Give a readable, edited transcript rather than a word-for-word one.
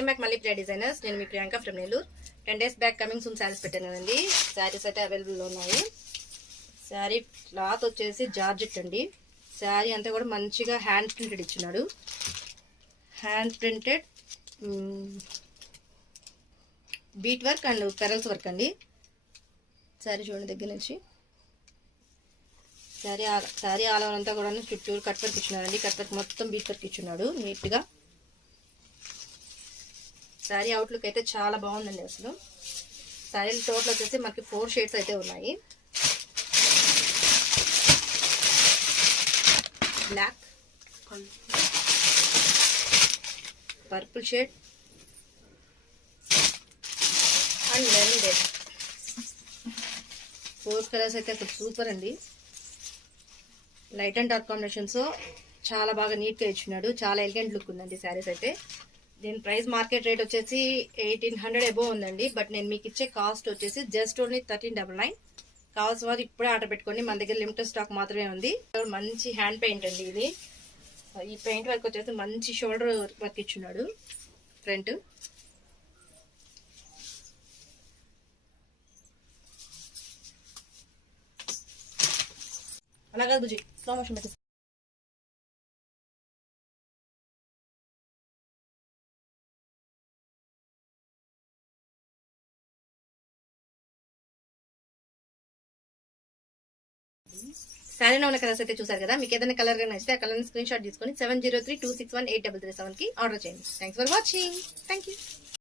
Welcome back మళ్ళీ Priya designers. నేను మీ Priyanka from Nellore. 10 days back coming soon sarees పెట్టాను కదండి. శారీస్ అయితే అవైలబుల్లో ఉన్నాయి. శారీ క్లాత్ వచ్చేసి జార్జెట్ అండి. శారీ అంతా కూడా మంచిగా హ్యాండ్ ప్రింటెడ్ ఇచ్చినాడు. Hand printed bead work and pearls work అండి. శారీ చూడండి దగ్గర నుంచి. శారీ ఆల్ ఓవర్ అంతా కూడా చుట్టూరు కట్ వర్క్ ఇచ్చినాడండి. కట్ వర్క్ మొత్తం బీట్ వర్క్ ఇచ్చినాడు నీట్గా. శారీ అవుట్లుక్ అయితే చాలా బాగుందండి. అసలు శారీ టోటల్ వచ్చేసి మనకి 4 షేడ్స్ అయితే ఉన్నాయి. Black, purple shade and maroon red. 4 colours అయితే అసలు సూపర్ అండి. లైట్ అండ్ డార్క్ కాంబినేషన్స్ చాలా బాగా నీట్గా ఇచ్చినాడు. చాలా ఎలిగెంట్ లుక్ ఉందండి శారీస్ అయితే. దీని ప్రైస్ మార్కెట్ రేట్ వచ్చేసి 1800 అబోవ్ ఉందండి. బట్ నేను మీకు ఇచ్చే కాస్ట్ వచ్చేసి జస్ట్ ఓన్లీ 1399. కావాల్సిన వారు ఇప్పుడే ఆర్డర్ పెట్టుకోండి. మన దగ్గర లిమిటెడ్ స్టాక్ మాత్రమే ఉంది. మంచి హ్యాండ్ పెయింట్ అండి ఇది. ఈ పెయింట్ వర్క్ వచ్చేసి మంచి షోల్డర్ వర్క్ ఇచ్చున్నాడు ఫ్రంట్. అలాగే బుజ్జి స్లో మోషన్ పెట్టేసి శారీలో ఉన్న కలర్స్ అయితే చూసారు కదా. మీకు ఏదైనా కలర్ గా నచ్చితే ఆ కలర్ స్క్రీన్ షాట్ తీసుకొని 7032618337 కి ఆర్డర్ చేయండి. Thanks for watching. Thank you.